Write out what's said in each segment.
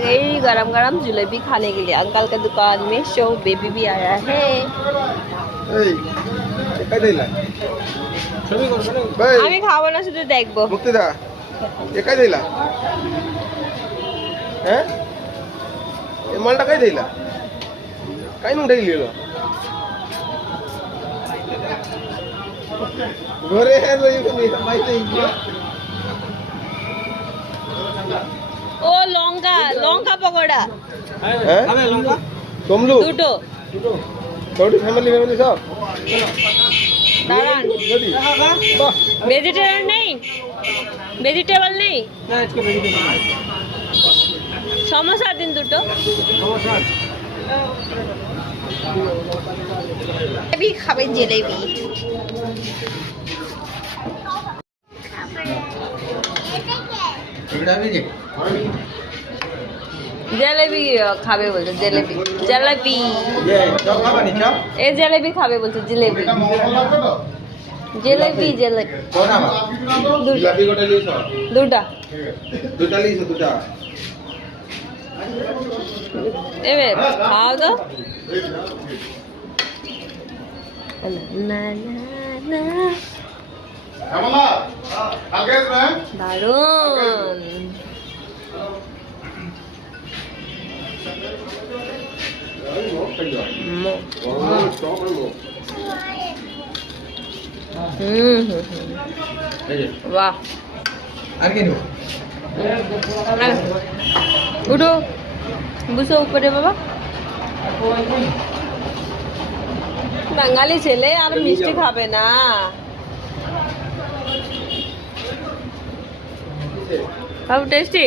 गई गरम गरम जलेबी खाने के लिए। अंकल का दुकान में शो बेबी भी आया है। আমি খাবো না, শুধু দেখবো। মুক্তিদা একাই দিলা? হ্যাঁ এই মালটা কাই দিলা? কাই নুন ঢাইলি হলো ঘরে ও লঙ্কা লঙ্কা পকোড়া। হ্যাঁ তমলু দুটো তোর ফ্যামিলি সব দাঁড়ান। ভেজিটেবল নেই? ভেজিটেবল নেই? সমোসা দিন দুটো। জলেবি খাবে জলেবি। জলেবি খাবে বলছে। জলেবি জলেবি এ জলেবি খাবে বলছে। জলেবি জলেবি জলেবি দুটা এবে খাও তো। না না না দারুন। वाह उठो बुझो ऊपर बाबा। বাঙালি ছেলে আর মিষ্টি খাবে না। খাও টেস্টি।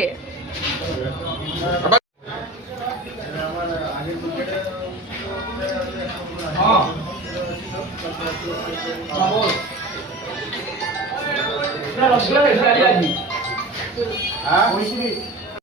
হ্যাঁ